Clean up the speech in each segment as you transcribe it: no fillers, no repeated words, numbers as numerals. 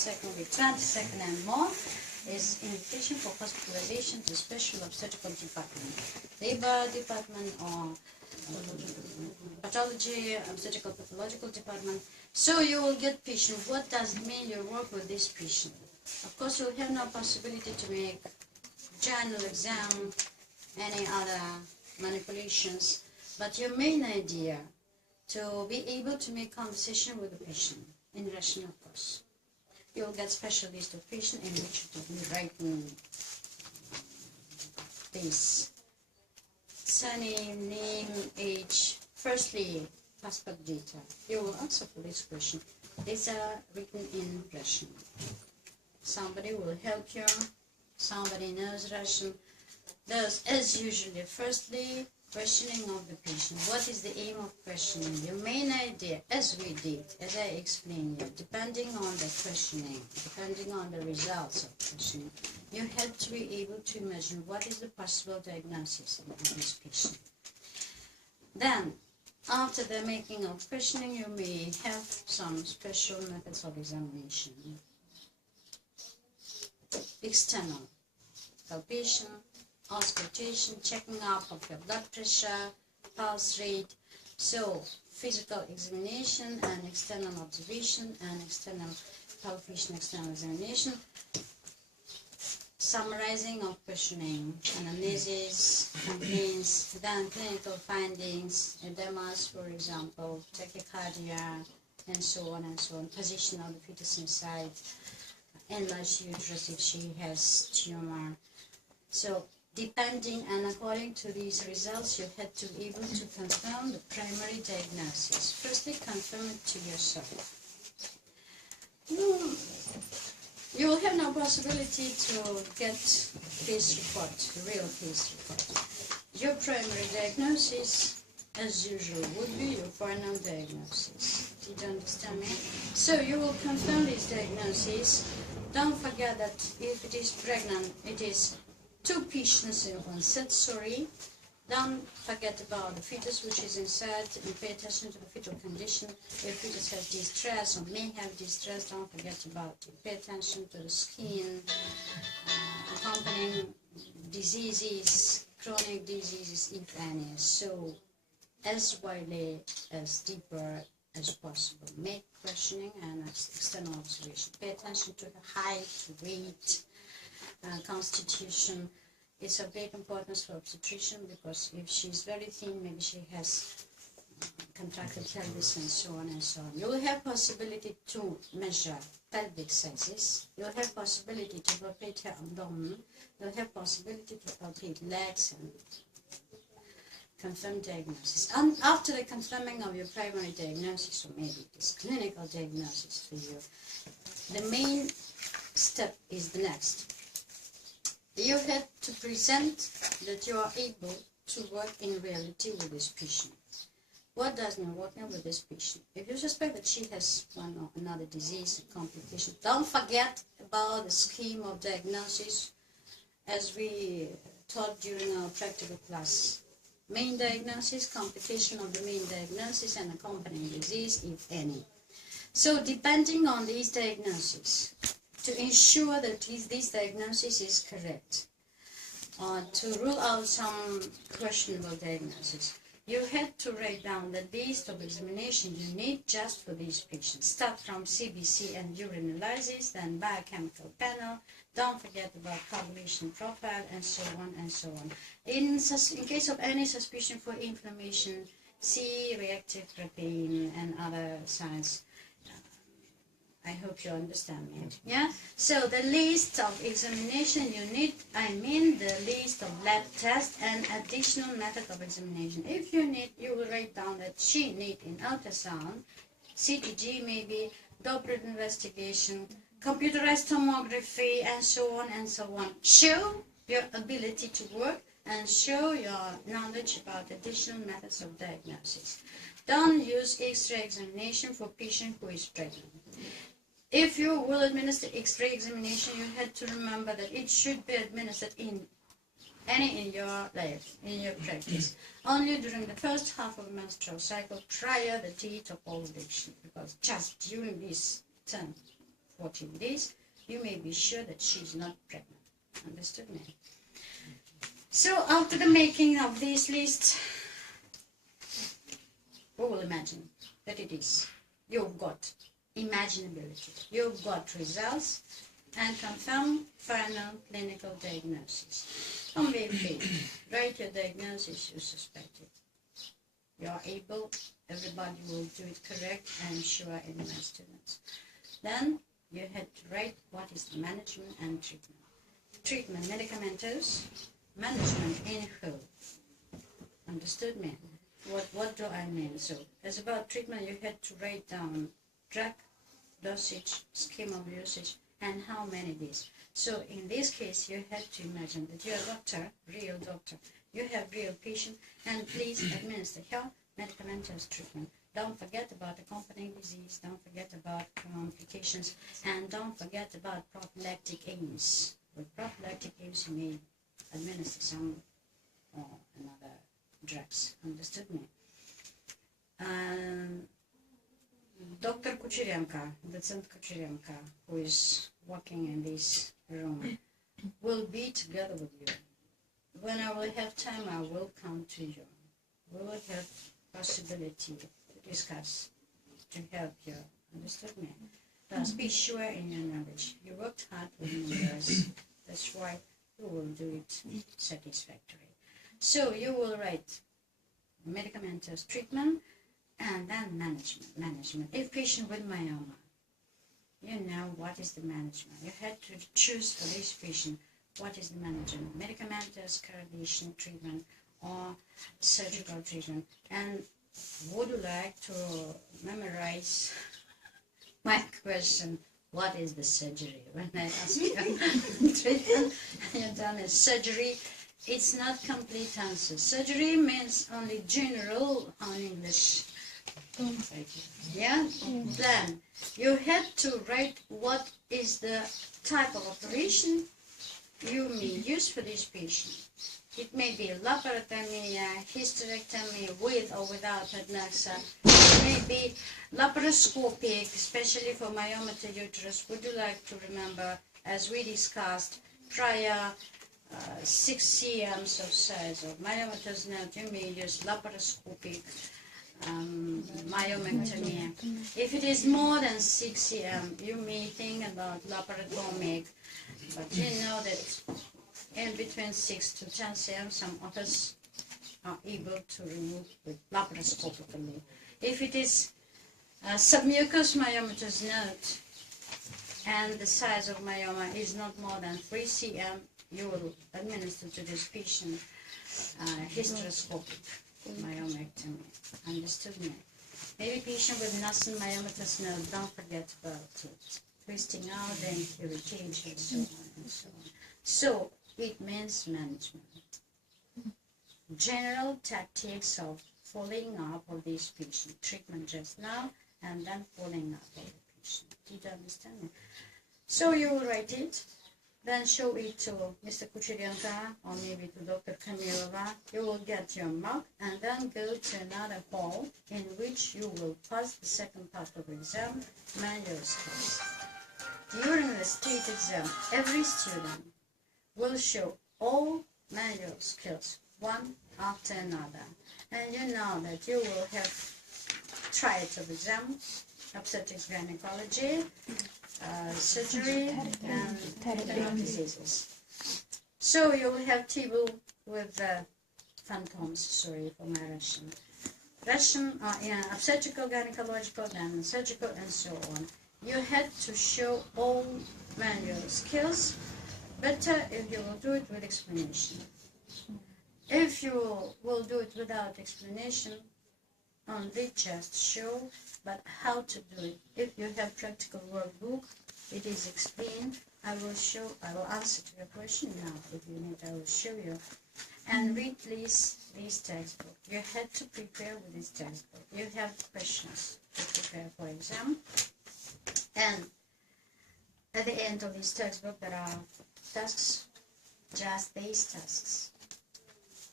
Second week, 22nd and more is invitation for hospitalization to special obstetrical department, labor department, or pathology, obstetrical pathological department. So you will get patient. What does it mean you work with this patient? Of course, you'll have no possibility to make general exam, any other manipulations, but your main idea to be able to make conversation with the patient in Russian, of course. You'll get special list of patient in which you will be writing this surname, name, age, firstly passport data. You will answer for this question. These are written in Russian. Somebody will help you. Somebody knows Russian. Thus, as usually, firstly, questioning of the patient. What is the aim of questioning? Your main idea, as we did, as I explained you, depending on the questioning, depending on the results of questioning, you have to be able to imagine what is the possible diagnosis of this patient. Then, after the making of questioning, you may have some special methods of examination. External palpation, auscultation, checking up of your blood pressure, pulse rate. So, physical examination and external observation and external palpation, external examination. Summarizing of questioning, anamnesis, complaints, then clinical findings, edemas, for example, tachycardia, and so on and so on. Position of the fetus inside, enlarged uterus if she has tumor. So, depending and according to these results, you had to be able to confirm the primary diagnosis. Firstly, confirm it to yourself. You will have no possibility to get case report, real case report. Your primary diagnosis, as usual, would be your final diagnosis. Did you understand me? So you will confirm this diagnosis. Don't forget that if it is pregnant, it is 2 patients in one set, sorry. Don't forget about the fetus which is inside and pay attention to the fetal condition. If fetus has distress or may have distress, don't forget about it. Pay attention to the skin, accompanying diseases, chronic diseases, if any. So, as widely, as deeper as possible. Make questioning and external observation. Pay attention to the height, weight, constitution. It's of great importance for obstetrician because if she's very thin, maybe she has contracted pelvis and so on and so on. You will have possibility to measure pelvic sizes. You will have possibility to palpate her abdomen. You will have possibility to palpate legs and confirm diagnosis. And after the confirming of your primary diagnosis, or maybe this clinical diagnosis for you, the main step is the next. You have to present that you are able to work in reality with this patient. What does mean working with this patient? If you suspect that she has one or another disease, complication, don't forget about the scheme of diagnosis as we taught during our practical class. Main diagnosis, complication of the main diagnosis, and accompanying disease, if any. So depending on these diagnoses, to ensure that this diagnosis is correct, or to rule out some questionable diagnosis, you had to write down the list of examination you need just for these patients. Start from CBC and urine analysis, then biochemical panel. Don't forget about coagulation profile, and so on and so on. In case of any suspicion for inflammation, see reactive protein and other signs. I hope you understand me. Yeah? So the list of examination you need, I mean the list of lab tests and additional method of examination. If you need, you will write down that she needs in ultrasound, CTG maybe, Doppler investigation, computerized tomography, and so on and so on. Show your ability to work and show your knowledge about additional methods of diagnosis. Don't use X-ray examination for patient who is pregnant. If you will administer X-ray examination, you had to remember that it should be administered in your life, in your practice, only during the first half of menstrual cycle prior the date of ovulation, because just during this 10, 14 days, you may be sure that she's not pregnant. Understood me? So after the making of this list, we will imagine that it is. You've got imaginability. You've got results and confirm final clinical diagnosis. Don't be afraid. Write your diagnosis you suspect it. You are able, everybody will do it correct, I'm sure, in my students. Then you had to write what is the management and treatment. Treatment, medicamentos, management in whole. Understood me? What do I mean? So, as about treatment, you had to write down drug, dosage, scheme of usage, and how many days. So, in this case, you had to imagine that you're a doctor, real doctor. You have real patient, and please administer health, medicamentous treatment. Don't forget about accompanying disease, don't forget about complications, and don't forget about prophylactic aims. With prophylactic aims, you may administer some or another drugs. Understood me? Dr. Kucherenko, Docent Kucherenko, who is working in this room, will be together with you. When I will have time, I will come to you. We will have possibility to discuss, to help you. Understood me? Thus, be sure in your knowledge. You worked hard with numbers. That's why you will do it satisfactory. So you will write medicamentous treatment and then management. If patient with myoma, you know what is the management. You had to choose for this patient what is the management. Medicamentous radiation treatment or surgical treatment. And would you like to memorize my question? What is the surgery? When I ask you treatment, you're done a surgery. It's not complete answer. Surgery means only general on English. Yeah? Then you had to write what is the type of operation you may use for this patient. It may be laparotomy, hysterectomy with or without adnexa. It may be laparoscopic, especially for myoma to uterus. Would you like to remember, as we discussed prior, 6 cms of size of myomatous node, you may use laparoscopic myomectomy. If it is more than 6 cm, you may think about laparotomic, but you know that in between 6 to 10 cm, some others are able to remove with laparoscopically. If it is submucous myomatous node and the size of myoma is not more than 3 cm, you will administer to this patient hysteroscopic myomectomy. Understood me? Maybe patient with nascent myomatous node, don't forget about it. Twisting out and irritation and so on and so on. So it means management. General tactics of following up of this patient. Treatment just now and then following up of the patient. Did you understand me? So you will write it. Then show it to Mr. Kucherenko or maybe to Dr. Kamilova. You will get your mark and then go to another hall in which you will pass the second part of the exam, manual skills. During the state exam, every student will show all manual skills, one after another. And you know that you will have trials of exam, obstetrics, gynecology, surgery, and internal diseases. So you will have table with phantoms, sorry for my Russian. Obstetrical, gynecological, then surgical, and so on. You had to show all manual skills. Better if you will do it with explanation. If you will do it without explanation, only just show, but how to do it. If you have practical workbook, it is explained. I will answer to your question now. If you need, I will show you. And read please this textbook. You had to prepare with this textbook. You have questions to prepare for exam. And at the end of this textbook, there are tasks, just these tasks,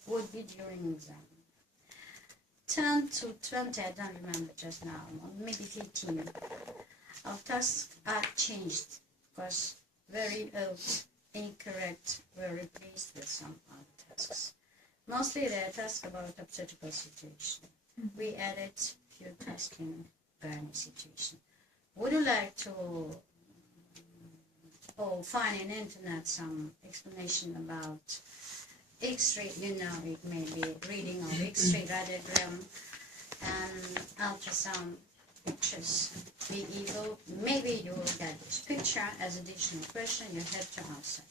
would be during exam. 10 to 20, I don't remember just now, maybe 15. Our tasks are changed because very old, incorrect were replaced with some other tasks. Mostly they are tasks about hypothetical situation. We added few tasks in Gurney situation. Would you like to find in internet some explanation about X-ray? You know, it may be reading of X-ray radiogram and ultrasound pictures. Be able, maybe you will get this picture as additional question you have to answer.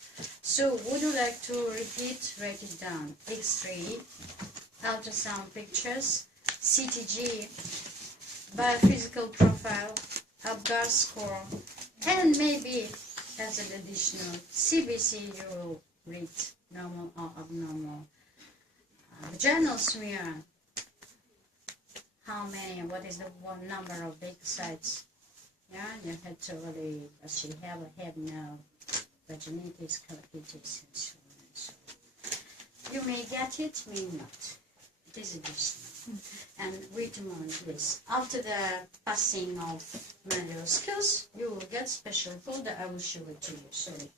So would you like to repeat, write it down? X-ray, ultrasound pictures, CTG, biophysical profile, Apgar score, and maybe as an additional CBC you will read normal or abnormal. Vaginal smear, how many, what is the one number of leukocytes? Yeah, you had to really, does she have a head now, vaginitis, calcitis, and so on and so on. You may get it, may not. It is additional. And wait a moment, please. After the passing of manual skills, you will get special folder. I will show it to you. Sorry.